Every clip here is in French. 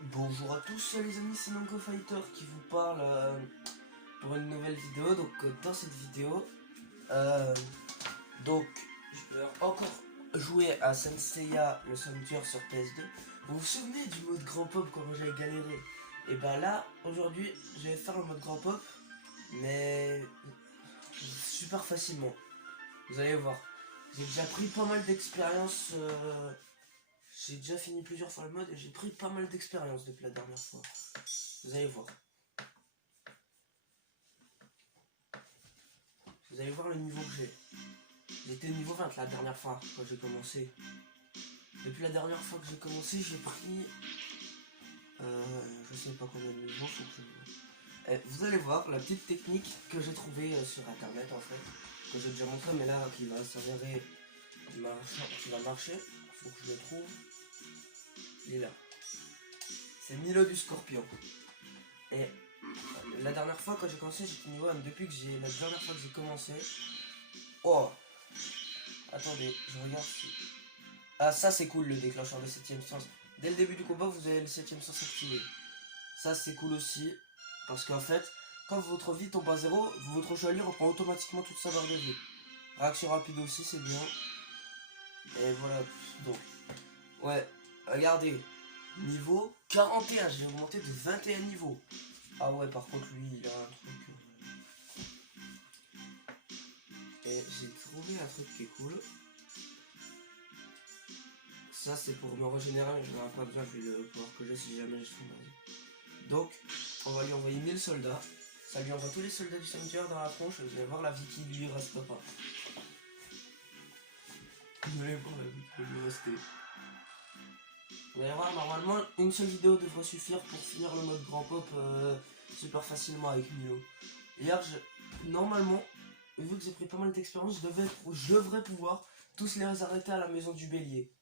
Bonjour à tous les amis, c'est Mango Fighter qui vous parle pour une nouvelle vidéo. Donc dans cette vidéo, euh, je vais encore jouer à Senseiya le Sanctuaire sur PS2. Vous vous souvenez du mode grand pop quand j'avais galéré? Et bah là, aujourd'hui, je vais faire le mode grand pop, mais super facilement. Vous allez voir. J'ai déjà pris pas mal d'expérience. J'ai déjà fini plusieurs fois le mode et j'ai pris pas mal d'expérience depuis la dernière fois. Vous allez voir. Vous allez voir le niveau que j'ai. J'étais niveau 20 la dernière fois quand j'ai commencé. Depuis la dernière fois que j'ai commencé, j'ai pris... je sais pas combien de niveaux, faut que je... vous allez voir la petite technique que j'ai trouvée sur internet en fait. Que j'ai déjà montré mais là qui va s'avérer qui va marcher. Faut que je le trouve. Il est là. C'est Milo du Scorpion. Et la dernière fois quand j'ai commencé, j'étais niveau 1. Depuis que j'ai la dernière fois que j'ai commencé... Oh! Attendez, je regarde si... Ah, ça c'est cool le déclencheur de 7ème sens. Dès le début du combat, vous avez le 7ème sens activé. Ça c'est cool aussi. Parce qu'en fait, quand votre vie tombe à 0, votre chevalier reprend automatiquement toute sa barre de vie. Réaction rapide aussi, c'est bien. Et voilà, donc... Ouais, regardez. Niveau 41, j'ai augmenté de 21 niveaux. Ah ouais, par contre, lui, il a un truc... Et j'ai trouvé un truc qui est cool. Ça c'est pour me régénérer, mais je n'en ai pas besoin vu le pouvoir que j'ai si jamais je tombe. Donc, on va lui envoyer 1000 soldats. Ça lui envoie tous les soldats du sanctuaire dans la tronche. Vous allez voir la vie qui lui reste pas. Vous allez voir la vie qui peut lui rester. Vous allez voir, normalement, une seule vidéo devrait suffire pour finir le mode grand pop super facilement avec Milo. Hier, normalement, vu que j'ai pris pas mal d'expérience, je devrais pouvoir tous les arrêter à la maison du bélier.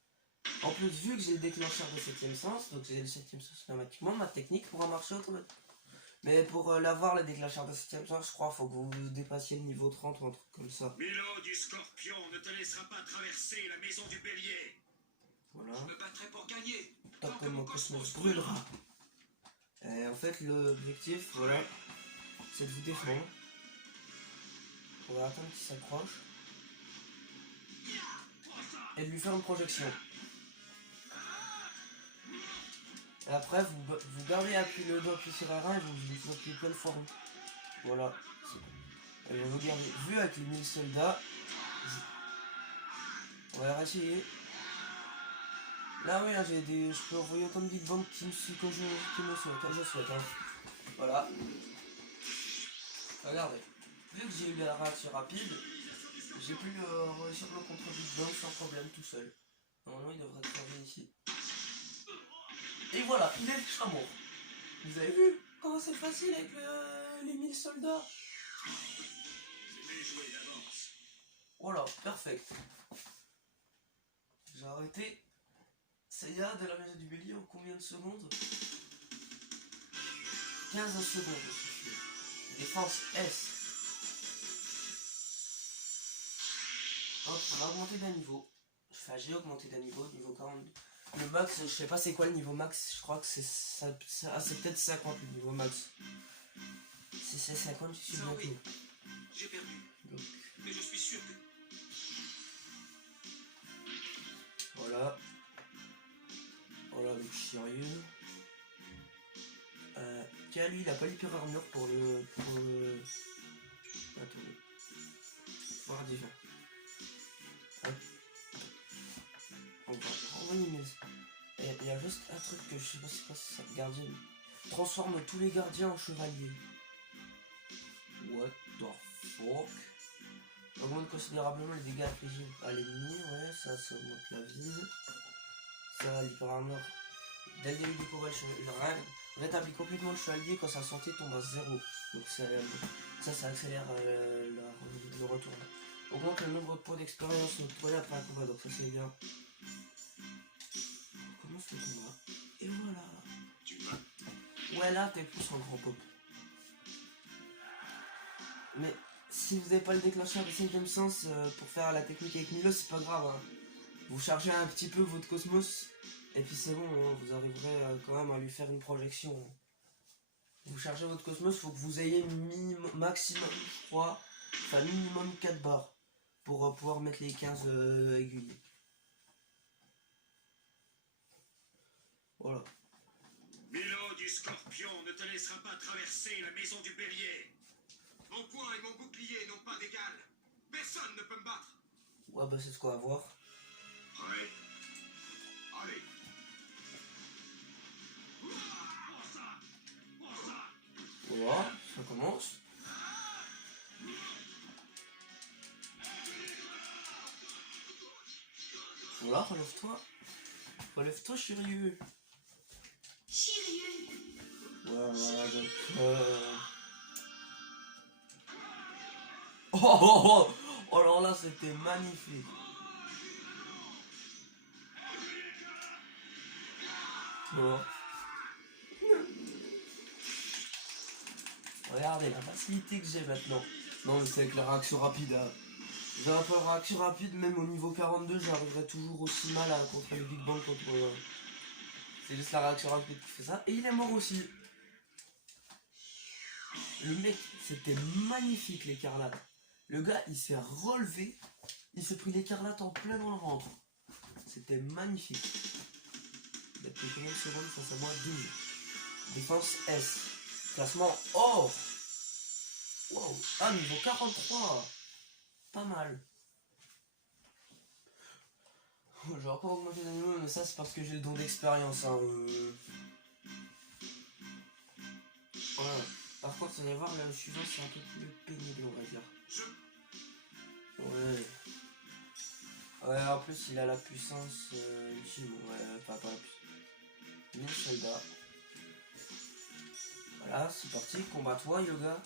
En plus, vu que j'ai le déclencheur de 7ème sens, donc j'ai le 7ème sens automatiquement, ma technique pourra marcher automatiquement. Mais pour l'avoir, le déclencheur de 7ème sens, je crois qu'il faut que vous dépassiez le niveau 30 ou un truc comme ça. Milo du Scorpion ne te laissera pas traverser la maison du bélier. Voilà. Je me battrai pour gagner. Tant que mon cosmos brûlera. Et en fait, l'objectif, voilà, c'est de vous défendre. On va attendre qu'il s'approche. Et de lui faire une projection. Et après, vous gardez appuyé le doigt appuyé sur R1 et vous appuyez plein de fois. Voilà. Et vous regardez, vu avec les 1000 soldats, on va réessayer. Là, oui, là, je peux envoyer autant de big bang que je souhaite. Hein. Voilà. Regardez. Vu que j'ai eu la réaction rapide, j'ai pu réussir le contre big bang sans problème tout seul. Normalement, il devrait être ici. Et voilà, il est le chameau. Vous avez vu comment c'est facile avec les 1000 soldats? Voilà, perfect. J'ai arrêté Seiya de la maison du bélier en combien de secondes? 15 secondes. Défense S. Hop, on a augmenté d'un niveau. Enfin, j'ai augmenté d'un niveau, niveau 40. Le max, je sais pas c'est quoi le niveau max, je crois que c'est c'est peut-être 50 le niveau max. Si c'est 50, je suis bientôt. Oui. J'ai perdu. Donc. Mais je suis sûr que... Voilà. Voilà, le sérieux. Tiens, lui, il a pas l'hyper armure pour le... Attendez. Voir déjà. Hop. On va renvoyer mes... Et il y a juste un truc que je sais pas si ça gardien. Transforme tous les gardiens en chevaliers. What the fuck? Augmente considérablement les dégâts infligés à l'ennemi, ouais, ça augmente la vie. Ça, l'hyper armure. Dès le début du combat, le rétablit complètement le chevalier quand sa santé tombe à 0. Donc ça accélère le retour. Augmente le nombre de points d'expérience octroyés après un combat, donc ça c'est bien. On commence le combat. Et voilà. Ouais, là t'es plus en grand pop. Mais si vous n'avez pas le déclencheur de 5ème sens pour faire la technique avec Milo, c'est pas grave. Hein. Vous chargez un petit peu votre cosmos Et puis c'est bon, hein, vous arriverez quand même à lui faire une projection. Vous chargez votre Cosmos, il faut que vous ayez maximum, je crois, enfin minimum 4 barres pour pouvoir mettre les 15 aiguilles. Voilà. Milo du Scorpion ne te laissera pas traverser la maison du Bélier. Mon poing et mon bouclier n'ont pas d'égal. Personne ne peut me battre. Ouais, bah c'est ce qu'on va voir. Prêt? Allez. Voilà, ça commence. Voilà, relève-toi. Relève-toi, Shiryu. Shiryu. Voilà, donc... Oh, oh, oh, oh, alors là, c'était magnifique. Voilà. Regardez la facilité que j'ai maintenant. Non, mais c'est avec la réaction rapide. Hein. J'ai un peu la réaction rapide, même au niveau 42, j'arriverai toujours aussi mal à contrer le Big Bang contre. C'est juste la réaction rapide qui fait ça. Et il est mort aussi. Le mec, c'était magnifique l'écarlate. Le gars, il s'est relevé. Il s'est pris l'écarlate en plein dans le ventre. C'était magnifique. Il a pris combien de secondes face à moi? 12. Défense S. Classement or. Wow. Ah, niveau 43. Pas mal. J'ai encore augmenté le niveau, mais ça c'est parce que j'ai le don d'expérience. Hein. Voilà. Par contre, vous allez voir, là, le suivant c'est un peu plus pénible, on va dire. Ouais. Ouais, en plus il a la puissance ultime. Ouais, pas la puissance. 1000 soldats. Voilà, c'est parti, combat-toi, Yoga.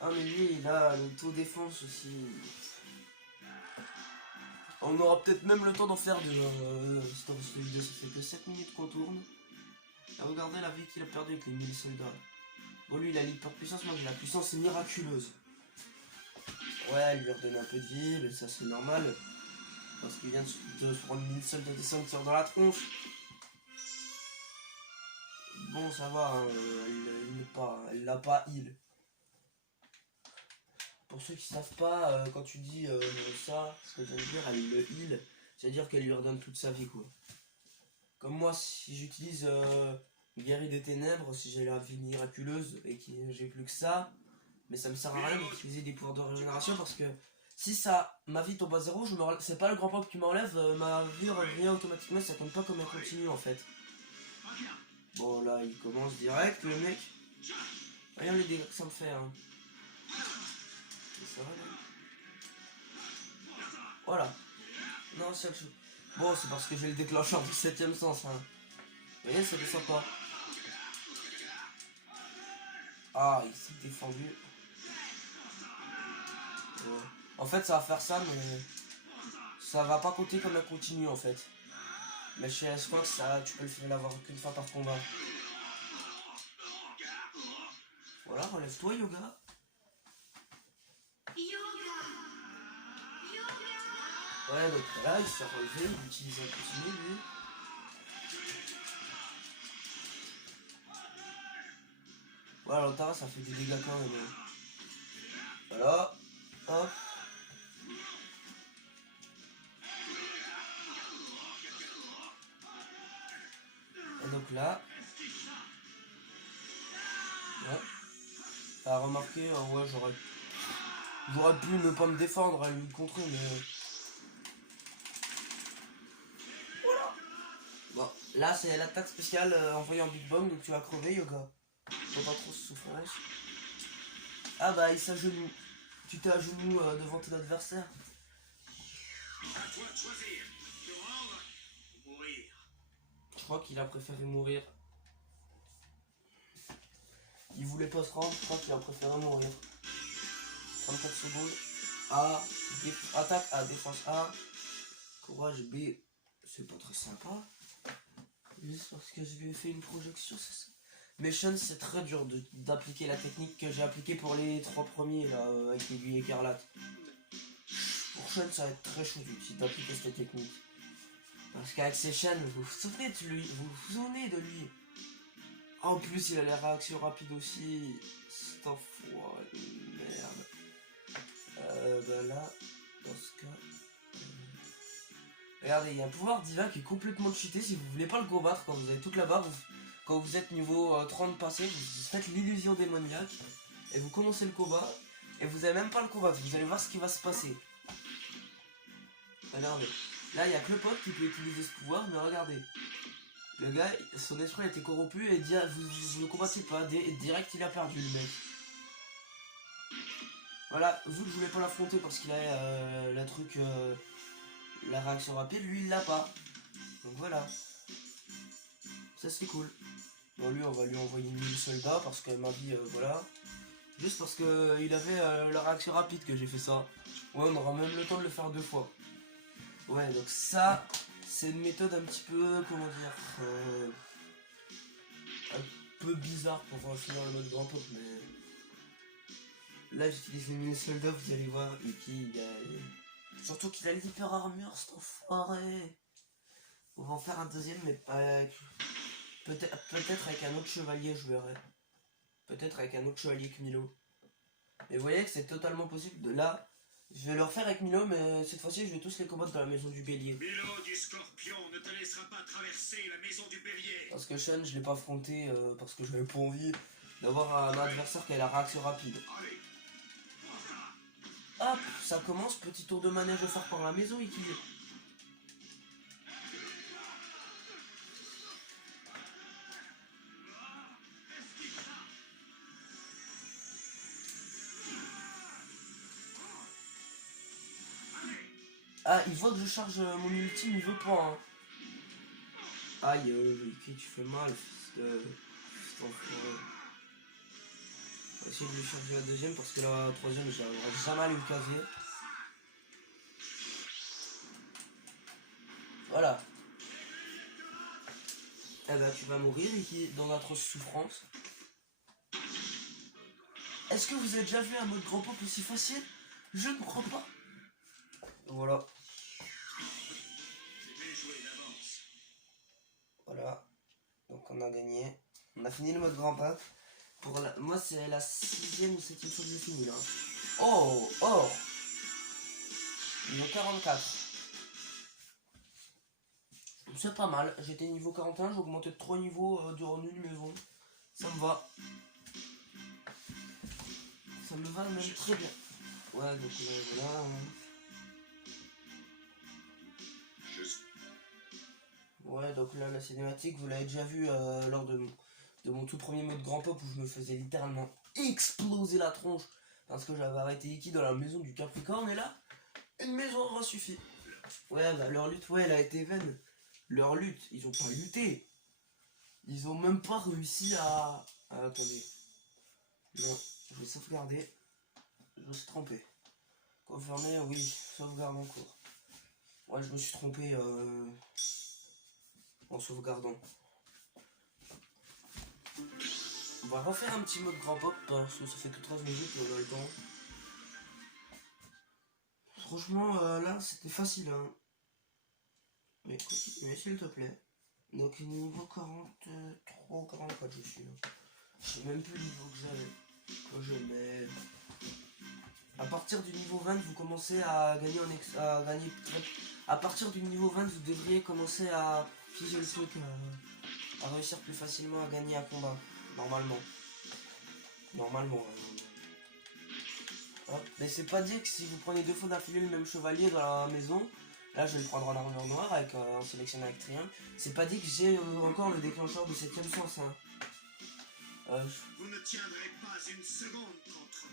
Ah, mais lui, il a l'auto-défense aussi. On aura peut-être même le temps d'en faire de cette vidéo, ça fait que 7 minutes qu'on tourne. Et regardez la vie qu'il a perdue avec les 1000 soldats. Bon, lui, il a l'hyper puissance, moi j'ai la puissance miraculeuse. Ouais, elle lui redonne un peu de vie, mais ça c'est normal. Parce qu'il vient de se prendre 1000 soldats de 5 tirs dans la tronche. Bon, ça va, hein, elle l'a pas heal. Pour ceux qui savent pas, quand tu dis ça, ce que je viens de dire, elle le heal, c'est-à-dire qu'elle lui redonne toute sa vie, quoi. Comme moi, si j'utilise Guerrier des Ténèbres, si j'ai la vie miraculeuse et que j'ai plus que ça, mais ça me sert à rien d'utiliser des pouvoirs de régénération parce que si ça, ma vie tombe à zéro, c'est pas le grand pop qui m'enlève, ma vie revient automatiquement, ça compte pas comme un continu en fait. Bon là, il commence direct, le mec. Regarde les dégâts que ça me fait, hein. Ça va, là. Voilà. Non, c'est le chou. Bon, c'est parce que j'ai le déclencheur du 7ème sens, hein. Vous voyez, ça descend pas. Ah, il s'est défendu. En fait, ça va faire ça, mais ça va pas compter comme un continu en fait. Mais chez S-Fox, ça, tu peux le faire l'avoir qu'une fois par combat. Voilà, relève-toi, Yoga. Ouais, donc là, il s'est relevé, il utilise un continu, lui. Voilà, l'Otara, ça fait des dégâts quand même. Voilà. Hop. Et donc là. Ouais. T'as remarqué, ouais, j'aurais pu ne pas me défendre à lui contrer, mais. Voilà. Bon, là, c'est l'attaque spéciale envoyée en Big Bang, donc tu vas crever, Yoga. Faut pas trop de souffrance. Ah bah, il s'agenouille. Tu t'es à genoux devant ton adversaire. À toi de choisir. Te rendre ou mourir. Je crois qu'il a préféré mourir. Il voulait pas se rendre, je crois qu'il a préféré mourir. 34 secondes. A, attaque A, défense A. Courage B. C'est pas très sympa. Juste parce que je lui ai fait une projection, c'est ça. Mais Sean, c'est très dur d'appliquer la technique que j'ai appliquée pour les 3 premiers là, avec l'aiguille écarlate. Pour Sean, ça va être très chaud d'appliquer cette technique. Parce qu'avec ses chaînes, vous vous souvenez de lui, vous vous souvenez de lui. En plus, il a les réactions rapides aussi. C'est un foie de merde. Bah là, dans ce cas... Regardez, il y a un pouvoir divin qui est complètement cheaté. Si vous voulez pas le combattre quand vous avez toute la barre, quand vous êtes niveau 30 passé, vous faites l'illusion démoniaque. Et vous commencez le combat. Et vous avez même pas le combattre. Vous allez voir ce qui va se passer. Regardez. Là, il n'y a que le pote qui peut utiliser ce pouvoir, mais regardez. Le gars, son esprit a été corrompu et dit, vous ne combattez pas. Direct, il a perdu le mec. Voilà, vous ne voulez pas l'affronter parce qu'il a la réaction rapide, lui il l'a pas. Donc voilà. Ça c'est cool. Bon, lui, on va lui envoyer 1000 soldats parce que ma vie, voilà. Juste parce que il avait la réaction rapide que j'ai fait ça. Ouais, on aura même le temps de le faire 2 fois. Ouais, donc ça, c'est une méthode un petit peu, comment dire, un peu bizarre pour finir le mode grand pop, mais... Là, j'utilise les mini-soldats, vous allez voir, et qui il a... Surtout qu'il a l'hyper armure, cet enfoiré. On va en faire un deuxième, mais pas avec... Peut-être avec un autre chevalier, je verrai. Peut-être avec un autre chevalier que Milo. Mais vous voyez que c'est totalement possible de là... Je vais le refaire avec Milo, mais cette fois-ci, je vais tous les combattre dans la maison du bélier. Milo du Scorpion ne te laissera pas traverser la maison du bélier. Parce que Sean, je l'ai pas affronté parce que j'avais pas envie d'avoir un adversaire qui a la réaction rapide. Allez. Hop, ça commence, petit tour de manège offert par la maison, Iki. Ah, il voit que je charge mon ultime, il veut pas. Hein. Aïe, Iki, tu fais mal, fils de... Fils d'enfoiré. On va essayer de lui charger la deuxième parce que la troisième, j'aurais jamais à lui caser. Voilà. Eh ben, tu vas mourir, Iki, dans d'atroces souffrances. Est-ce que vous avez déjà vu un mode grand pop aussi facile? Je ne crois pas. Voilà. Voilà. Donc on a gagné. On a fini le mode grand pop. Pour la... Moi c'est la 6ème ou 7ème fois que j'ai fini là. Oh, or. Niveau 44. C'est pas mal. J'étais niveau 41, j'ai augmenté de 3 niveaux durant une maison. Ça me va. Ça me va même très bien. Ouais, donc voilà. Ouais, donc là, la cinématique, vous l'avez déjà vu lors de mon tout premier mode grand pop où je me faisais littéralement exploser la tronche parce que j'avais arrêté Iki dans la maison du Capricorne et là, une maison aura suffi. Ouais, bah leur lutte, ouais, elle a été vaine. Leur lutte, ils ont pas lutté. Ils ont même pas réussi à... Ah, attendez. Non, je vais sauvegarder. Je me suis trompé. Confirmer, oui, sauvegarde en cours. Ouais, je me suis trompé en sauvegardant. On va refaire un petit mode grand pop parce que ça fait que 13 minutes et on a le temps. Franchement, là, c'était facile, hein. Mais continue, s'il te plaît. Donc, niveau 43 ou 44, je suis là. Je sais même plus le niveau que j'avais. Quand je mets... À partir du niveau 20, vous commencez à gagner à partir du niveau 20, vous devriez commencer à figer le truc, à réussir plus facilement à gagner un combat. Normalement. Normalement. Hop. Mais c'est pas dit que si vous prenez 2 fois d'affilée le même chevalier dans la maison, là je vais le prendre en armure noire avec un sélectionné avec triangle. C'est pas dit que j'ai encore le déclencheur de 7ème sens. Hein. Vous ne tiendrez pas une seconde contre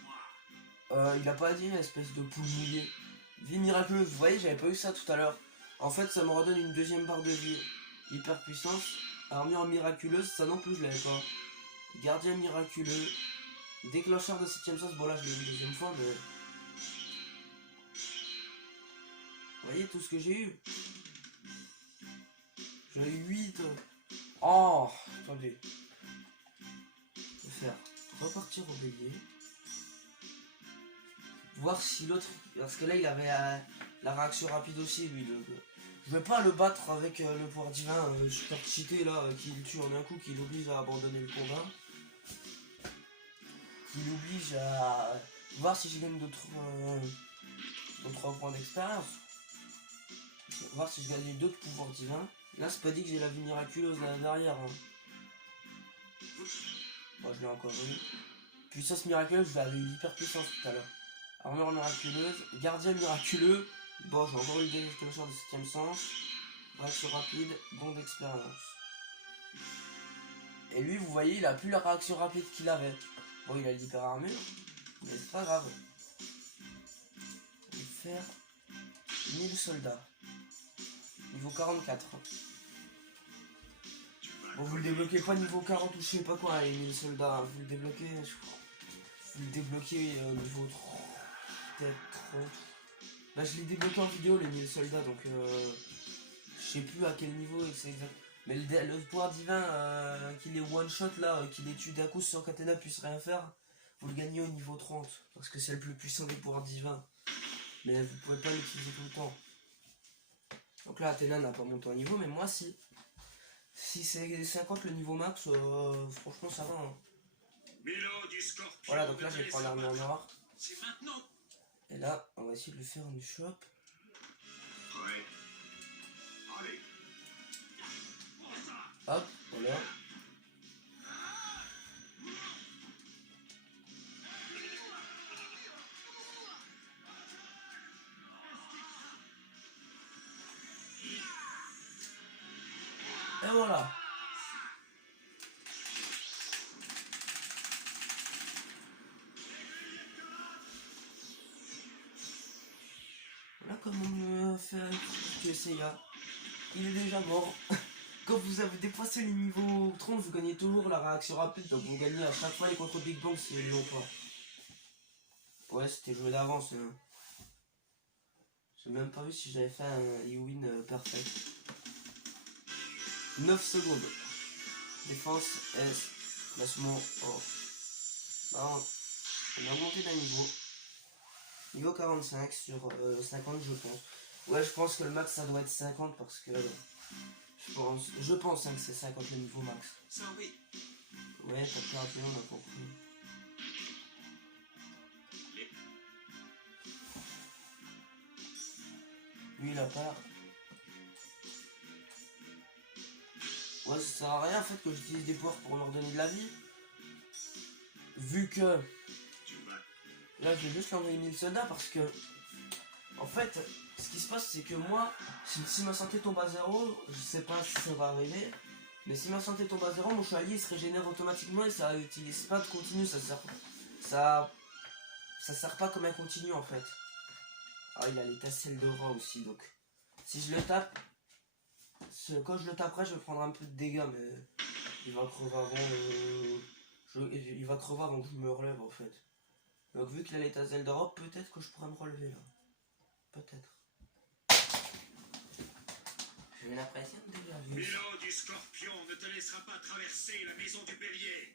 moi. Il a pas dit, espèce de poule mouillée. Vie miraculeuse, vous voyez, j'avais pas eu ça tout à l'heure. En fait, ça me redonne une deuxième barre de vie. Hyper puissance, armure miraculeuse, ça non plus je l'avais pas. Gardien miraculeux, déclencheur de 7ème sens, bon là je l'ai eu une deuxième fois, mais... Vous voyez tout ce que j'ai eu. J'ai eu 8. Oh, attendez. Je vais faire repartir au bélier. Voir si l'autre... Parce que là il avait la réaction rapide aussi lui. Je vais pas le battre avec le pouvoir divin super cheaté là, qui le tue en un coup, qui l'oblige à abandonner le combat. Qui l'oblige à voir si je gagne d'autres 3 points d'expérience. Voir si je gagne d'autres pouvoirs divins. Là, c'est pas dit que j'ai la vie miraculeuse là derrière. Hein. Bon, je l'ai encore eu. Puissance miraculeuse, je l'avais eu hyper puissance tout à l'heure. Armure miraculeuse, gardien miraculeux. Bon, j'ai encore eu des télécharges de 7ème sens. Réaction rapide, bon d'expérience. Et lui, vous voyez, il a plus la réaction rapide qu'il avait. Bon, il a l'hyper armure, mais c'est pas grave. Il va faire 1000 soldats. Niveau 44. Bon, vous le débloquez pas niveau 40 ou je sais pas quoi, les 1000 soldats. Vous le débloquez, niveau 30, peut-être 30. Là, je l'ai débloqué en vidéo, les 1000 soldats, donc je sais plus à quel niveau c'est exact. Mais le pouvoir divin qu'il est one shot là, qui les tue d'un coup sans qu'Athéna puisse rien faire, vous le gagnez au niveau 30. Parce que c'est le plus puissant des pouvoirs divins. Mais vous pouvez pas l'utiliser tout le temps. Donc là, Athéna n'a pas monté en niveau, mais moi si. Si c'est 50 le niveau max, franchement ça va. Hein. Voilà, donc là je vais prendre l'armure en or. Et là, on va essayer de le faire une shop. Hop, voilà. Et voilà. Voilà comment me faire que Seiya. Il est déjà mort. Quand vous avez dépassé les niveaux 30, vous gagnez toujours la réaction rapide, donc vous gagnez à chaque fois les contre Big Bang si ils l'ont pas. Ouais, c'était joué d'avance. Hein. J'ai même pas vu si j'avais fait un E-win perfect. 9 secondes. Défense S. Classement O. Alors, on a monté d'un niveau. Niveau 45 sur 50 je pense. Ouais, je pense que le max ça doit être 50 parce que... Je pense hein, que c'est 50 le niveau max. Ça oui. Ouais, t'as pris un peu, on a compris. Lui il a pas. Ouais, ça sert à rien en fait que j'utilise des pouvoirs pour leur donner de la vie. Vu que... Là je vais juste l'envoyer 1000 soldats parce que... En fait, ce qui se passe c'est que moi, si ma santé tombe à 0, je sais pas si ça va arriver. Mais si ma santé tombe à 0, mon chevalier se régénère automatiquement et ça n'utilise pas de continu, ça sert pas comme un continu en fait. Ah, il a l'étincelle d'aura aussi, donc si je le tape, quand je le taperai, je vais prendre un peu de dégâts, mais il va crever avant que je me relève en fait. Donc vu qu'il a l'étincelle d'aura, peut-être que je pourrais me relever là. Peut-être. J'ai l'impression de déjà vu. Milo du Scorpion ne te laissera pas traverser la maison du Bélier.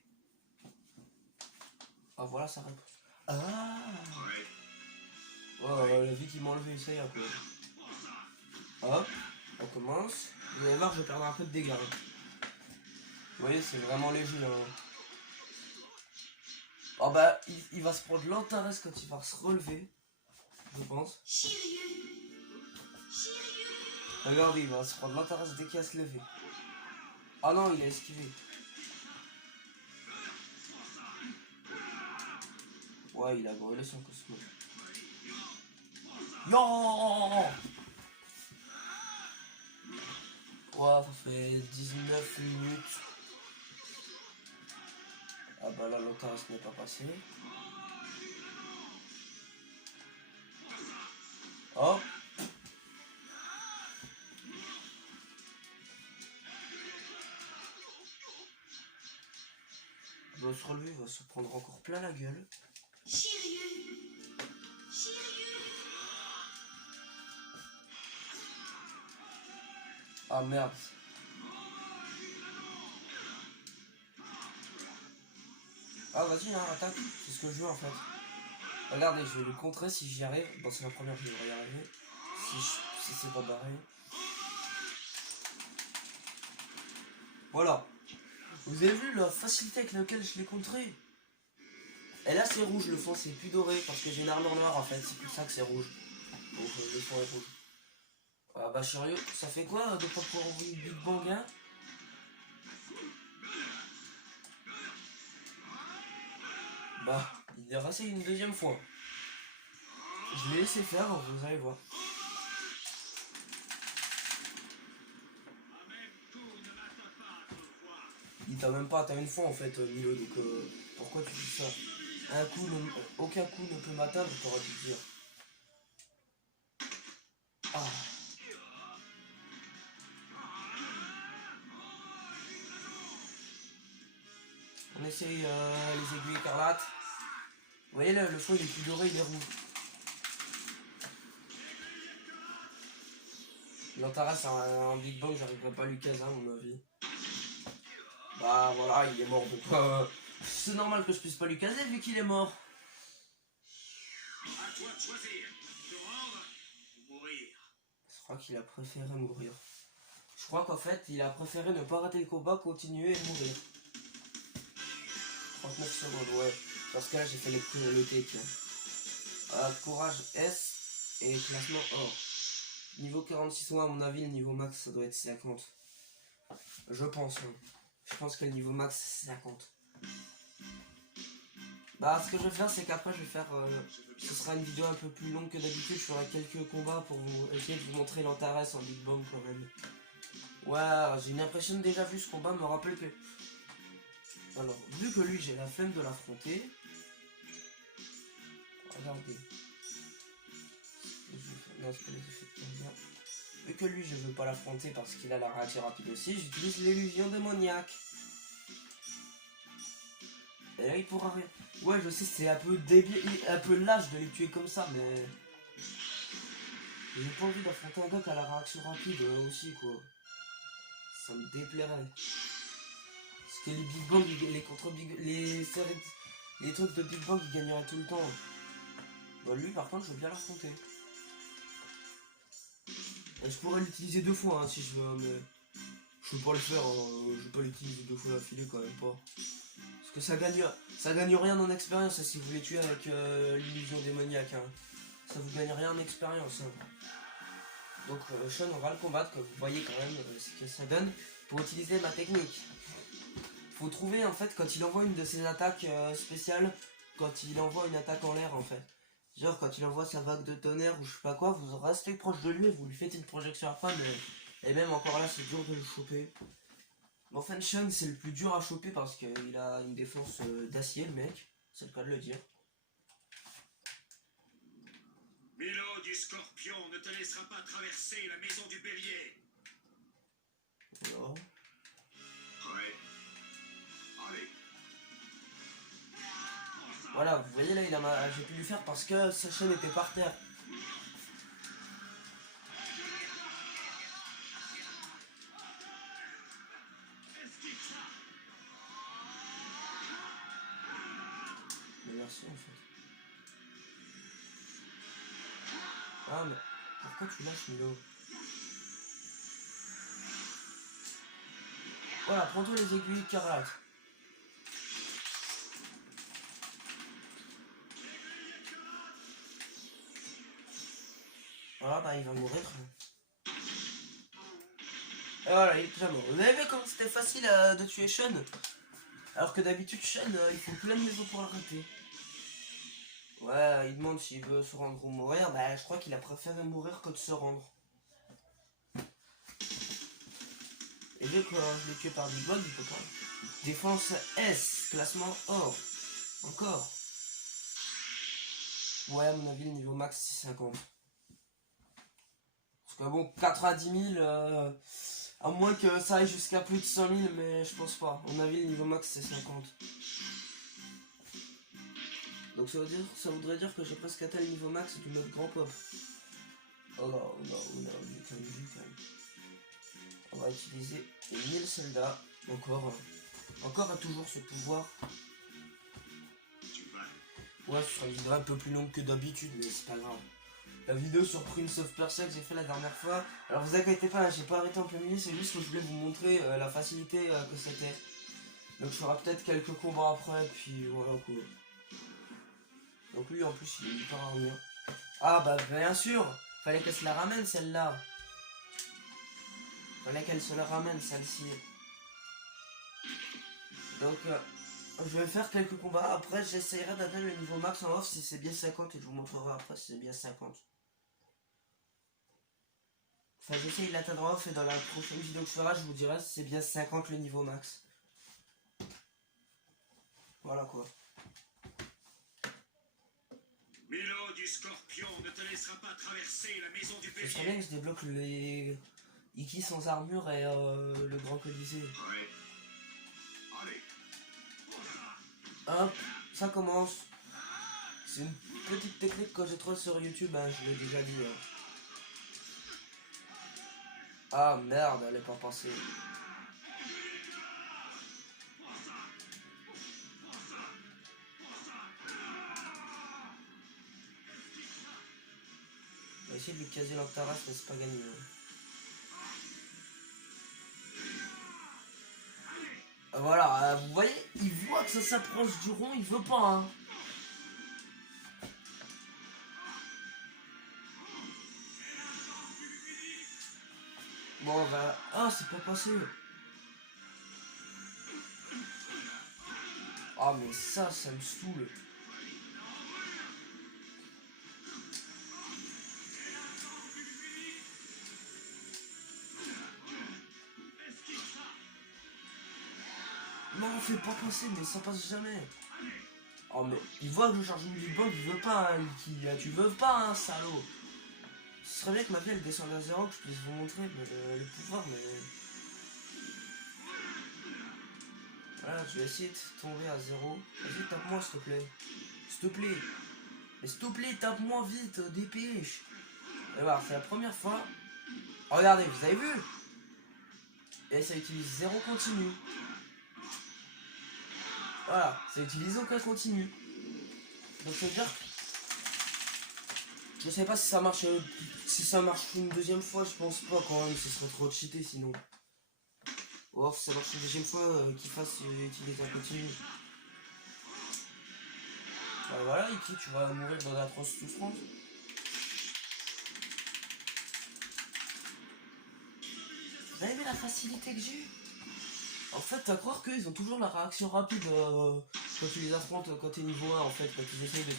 Ah voilà sa réponse. Ah oh, la vie qui m'a enlevé, ça y est un peu. Hop, on commence. Vous allez voir, je vais perdre un peu de dégâts. Vous voyez, c'est vraiment léger. Hein. Oh bah, il va se prendre l'Antares quand il va se relever. Je pense. Regardez, il va se prendre l'Antares dès qu'il va se lever. Ah non, il a esquivé. Ouais, il a brûlé son cosmo. Yo! Ouais, ça fait 19 minutes. Ah bah là, l'Antares n'est pas passé. Oh! Il va se relever, il va se prendre encore plein la gueule. Ah merde. Ah vas-y, hein, attaque. C'est ce que je veux en fait. Regardez, je vais le contrer si j'y arrive. Bon, c'est la première que je vais y arriver. Si c'est pas barré. Voilà. Vous avez vu la facilité avec laquelle je l'ai contré? Et là c'est rouge, le fond c'est plus doré parce que j'ai une armure noire en fait, c'est pour ça que c'est rouge. Donc le fond est rouge. Ah bah curieux, ça fait quoi de pas pouvoir envoyer Big Bang hein? Bah, il est resté une deuxième fois. Je l'ai laissé faire, vous allez voir. Il t'a même pas atteint une fois en fait, Milo, donc pourquoi tu dis ça? Un coup, aucun coup ne peut m'atteindre, t'aurais dû dire. Ah. On essaye les aiguilles écarlates. Vous voyez là, le fond il est plus doré, il est rouge. L'Antares un Big Bang, j'arriverai pas à lui caser, à mon avis. Bah voilà, il est mort, donc c'est normal que je puisse pas lui caser vu qu'il est mort. À toi de choisir. Te rendre ou mourir. Je crois qu'il a préféré mourir. Je crois qu'en fait, il a préféré ne pas rater le combat, continuer et mourir. 39 secondes, ouais. Parce que là, j'ai fait le T, tiens. Courage S et classement or. Niveau 46, ouais, à mon avis, le niveau max, ça doit être 50. Je pense, hein. Je pense que le niveau max, c'est 50. Bah, ce que je vais faire, c'est qu'après, je vais faire... ce sera une vidéo un peu plus longue que d'habitude. Je ferai quelques combats pour vous essayer de vous montrer l'Antares en Big Bang, quand même. Ouais, j'ai une impression de déjà vu ce combat, me rappelle que... Alors, vu que lui, j'ai la flemme de l'affronter... Regardez. Non, c'est pas les effets de combat. Vu que lui, je veux pas l'affronter parce qu'il a la réaction rapide aussi, j'utilise l'illusion démoniaque. Et là, il pourra rien. Ouais, je sais, c'est un peu débile, un peu lâche de les tuer comme ça, mais... J'ai pas envie d'affronter un gars qui a la réaction rapide aussi, quoi. Ça me déplairait. Parce que les Big Bang, les contre Big... Les trucs de Big Bang, ils gagneraient tout le temps. Bah lui, par contre, je veux bien l'affronter. Et je pourrais l'utiliser 2 fois, hein, si je veux, hein, mais... Je peux pas le faire, hein. Je vais pas l'utiliser 2 fois d'affilée, quand même pas. Parce que ça gagne rien en expérience, hein, si vous les tuez avec l'illusion démoniaque, hein. Ça vous gagne rien en expérience, hein. Donc Sean, on va le combattre, comme vous voyez quand même ce que ça donne pour utiliser ma technique. Faut trouver en fait quand il envoie une de ses attaques spéciales, quand il envoie une attaque en l'air en fait. Genre quand il envoie sa vague de tonnerre ou je sais pas quoi, vous restez proche de lui et vous lui faites une projection à femme et même encore là c'est dur de le choper. Mais enfin Sean c'est le plus dur à choper parce qu'il a une défense d'acier le mec, c'est le cas de le dire. Milo du Scorpion ne te laissera pas traverser la maison du Bélier. Alors. Ouais. Allez. Voilà, vous voyez là, j'ai pu lui faire parce que sa chaîne était par terre. Mais merci en fait. Ah mais pourquoi tu lâches Milo? Voilà, prends-toi les aiguilles écarlates. Voilà, bah il va mourir. Et voilà, il est déjà mort. Vous avez vu comme c'était facile de tuer Sean? Alors que d'habitude Sean, il faut plein de maisons pour l'arrêter. Ouais, il demande s'il veut se rendre ou mourir. Bah je crois qu'il a préféré mourir que de se rendre. Et vu que je l'ai tué par Big Bang, il peut pas. Défense S, classement or. Encore. Ouais, à mon avis, le niveau max c'est 50. Parce que bon, 90 000, à moins que ça aille jusqu'à plus de 100 000, mais je pense pas. À mon avis, le niveau max c'est 50. Donc ça voudrait dire que j'ai presque atteint le niveau max du mode grand pop. Oh là, on a quand même vu quand même. On va utiliser les 1000 soldats. Encore et toujours ce pouvoir. Ouais, ce sera une vidéo un peu plus longue que d'habitude, mais c'est pas grave. la vidéo sur Prince of Persia que j'ai fait la dernière fois. Alors vous inquiétez pas, hein, j'ai pas arrêté en plein milieu, c'est juste que je voulais vous montrer la facilité que c'était. Donc je ferai peut-être quelques combats après, puis voilà quoi. Donc lui en plus il est hyper armure. Ah bah bien sûr, fallait qu'elle se la ramène celle-là. Fallait qu'elle se la ramène celle-ci. Donc je vais faire quelques combats, après j'essaierai d'atteindre le niveau max en off si c'est bien 50 et je vous montrerai après si c'est bien 50. Enfin j'essaye de l'atteindre en off et dans la prochaine vidéo que je ferai je vous dirai si c'est bien 50 le niveau max. Voilà quoi. Milo du Scorpion ne te laissera pas traverser la maison du Ce serait bien bélier. que je débloque les Iki sans armure et le grand colisée. Ouais. Allez. Hop, ça commence. C'est une petite technique que j'ai trouvée sur YouTube, hein, je l'ai déjà dit. Hein. Ah merde, elle est pas passée. On va essayer de lui caser l'Antaras, mais c'est pas gagné. Hein. Voilà, vous voyez, il voit que ça s'approche du rond, il veut pas. Hein. Bon, bah. Ah, c'est pas passé. Ah, mais ça me saoule. Non, fais pas passer, mais ça passe jamais. Oh, mais il voit que je charge une Big Bang, il veut pas, hein, tu veux pas, hein, salaud. Ce serait bien que ma vie elle descende à 0, que je puisse vous montrer les pouvoirs, mais. Voilà, je vais essayer de tomber à 0. Vas-y, tape-moi, s'il te plaît. S'il te plaît. Mais s'il te plaît, tape-moi vite, dépêche. Et voilà, c'est la première fois. Regardez, vous avez vu? Et ça utilise 0 continu. Voilà, ça utilise aucun continu. Donc ça veut dire que je sais pas si ça marche une deuxième fois, je pense pas quand même, ce serait trop cheaté sinon. Ou alors si ça marche une deuxième fois, qu'il fasse utiliser un continu. Bah voilà, Iki, tu vas mourir dans d'atroces souffrances. Vous avez vu la facilité que j'ai eue? En fait, à croire qu'ils ont toujours la réaction rapide quand tu les affrontes quand t'es niveau 1 en fait, quand ils essayent de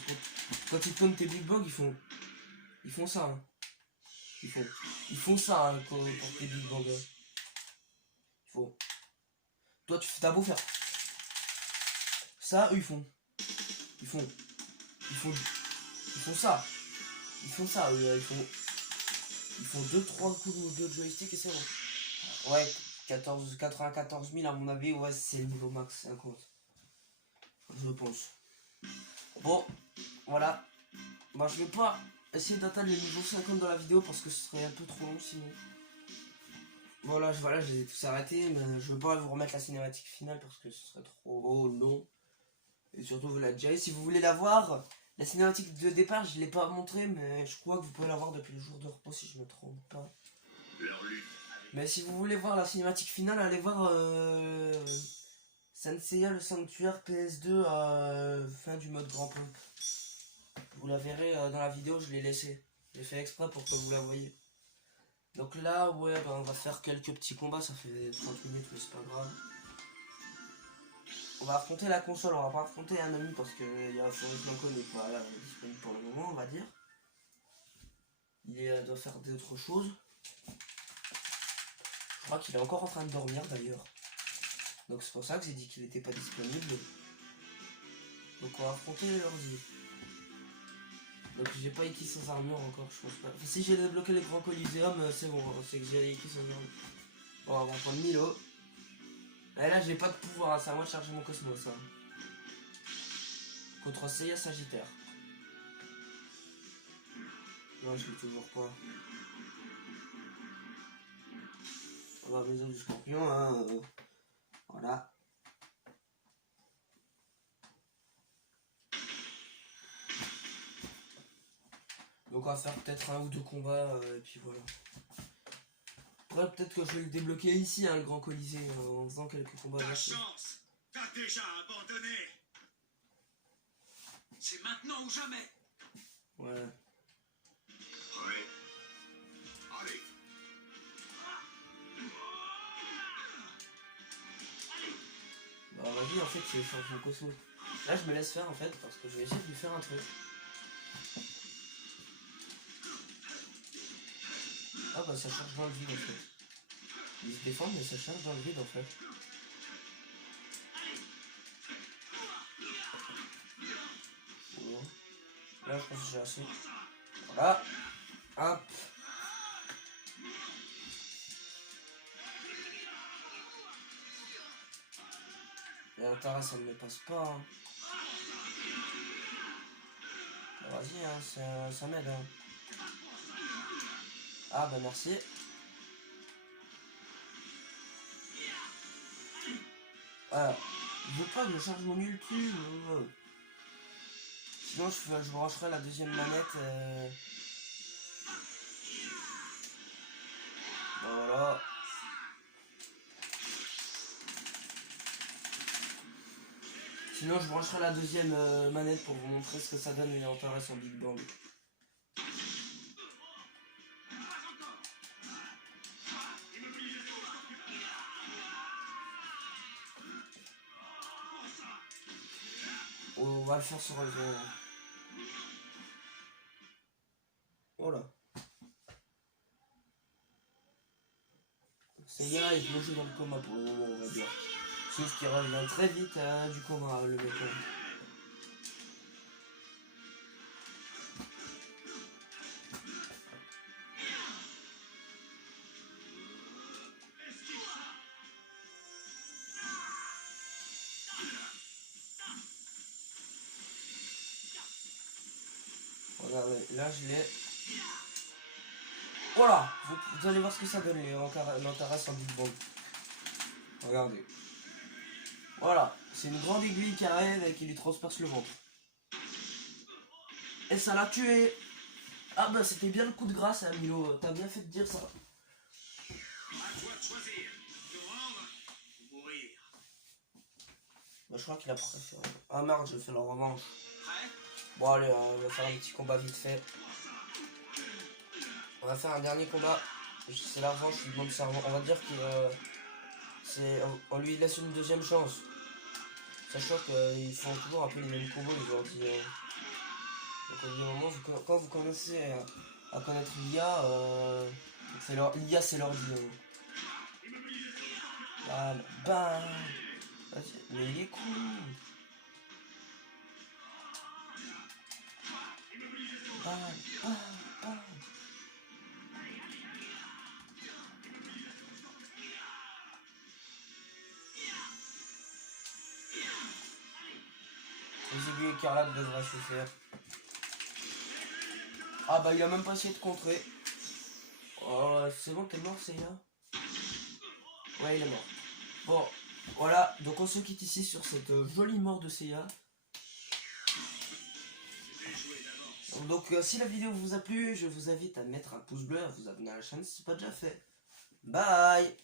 quand ils tournent tes Big Bang, ils font ça. Hein. Ils font ça hein, pour tes Big Bang. Hein. Toi, t'as beau faire ça, eux ils font ça. Ils font ça, eux, ils font 2-3 coups de joystick et c'est bon. Ouais, 94 000 à mon avis, ouais, c'est le niveau max 50. Je pense. Bon, voilà. Moi, je vais pas essayer d'atteindre le niveau 50 dans la vidéo parce que ce serait un peu trop long sinon. Voilà, j'ai tous arrêté, mais je vais pas vous remettre la cinématique finale parce que ce serait trop long. Et surtout, vous l'avez déjà eu. Si vous voulez la voir, la cinématique de départ, je l'ai pas montré, mais je crois que vous pouvez la voir depuis le jour de repos si je me trompe pas. Mais si vous voulez voir la cinématique finale, allez voir Senseiya le sanctuaire PS2 fin du mode grand pompe. Vous la verrez dans la vidéo, je l'ai laissé. J'ai fait exprès pour que vous la voyez. Donc là, ouais, bah, on va faire quelques petits combats, ça fait 30 minutes, mais c'est pas grave. On va affronter la console, on va pas affronter un ami parce que Forest Blanco n'est pas là, disponible pour le moment, on va dire. Il doit faire d'autres choses. Je crois qu'il est encore en train de dormir d'ailleurs. Donc c'est pour ça que j'ai dit qu'il n'était pas disponible. Donc on va affronter l'ordi. Donc j'ai pas Iki sans armure encore, je pense pas. Enfin, si j'ai débloqué les grands coliseum, c'est bon, c'est que j'ai Iki sans armure. Bon, on va prendre Milo. Et là j'ai pas de pouvoir, hein, c'est à moi de charger mon cosmos. Hein. Contre Seiya Sagittaire. Non, je l'ai toujours pas. On va maison du scorpion, hein. Voilà. Donc on va faire peut-être 1 ou 2 combats et puis voilà. Après peut-être que je vais le débloquer ici, hein, le Grand Colisée, en faisant quelques combats. Ta chance, t'as déjà abandonné. C'est maintenant ou jamais. Ouais. Ouais. Allez. Bah vas-y, en fait c'est changement cosmique. Là je me laisse faire en fait parce que je vais essayer de lui faire un truc. Ah bah ça charge dans le vide en fait. Il se défend mais ça charge dans le vide en fait. Bon. Là je pense que j'ai assez. Voilà. Hop. Et Antara ça ne me passe pas. Hein. Bah, vas-y hein, ça m'aide. Hein. Ah bah merci. Alors, je veux pas que je change mon ulti. Sinon je brancherai la deuxième manette. Voilà. Sinon je brancherai la deuxième manette pour vous montrer ce que ça donne les Antara en Big Bang. On va le faire sur relever. Voilà. Seiya est plongé dans le coma pour le moment, on va dire. Sauf qu'il revient très vite du coma, le mec. Regardez, là je l'ai. Voilà, vous allez voir ce que ça donne les Antara en Big Bang. Regardez. Voilà, c'est une grande aiguille qui arrive et qui lui transperce le ventre. Et ça l'a tué. Ah bah c'était bien le coup de grâce, hein, Milo, t'as bien fait de dire ça. À toi de choisir. Te rendre ou mourir. Bah je crois qu'il a préféré. Ah merde, je fais la revanche. Prêt? Bon allez, on va faire un petit combat vite fait. On va faire un dernier combat. C'est la revanche, je lui demande ça. On va dire qu'on lui laisse une deuxième chance. Sachant qu'ils font toujours un peu les mêmes combos, les ordi. Donc au bout d'un moment, quand vous commencez à connaître l'IA, l'IA c'est l'ordi. Bam, bam. Vas-y, mais il est cool. Bam, bam, bam. Les aiguilles écarlates devraient suffire. Ah bah il a même pas essayé de contrer. Oh, c'est bon, t'es mort, Seiya? Ouais, il est mort. Bon, voilà, donc on se quitte ici sur cette jolie mort de Seiya. Donc si la vidéo vous a plu, je vous invite à mettre un pouce bleu, à vous abonner à la chaîne si ce n'est pas déjà fait. Bye!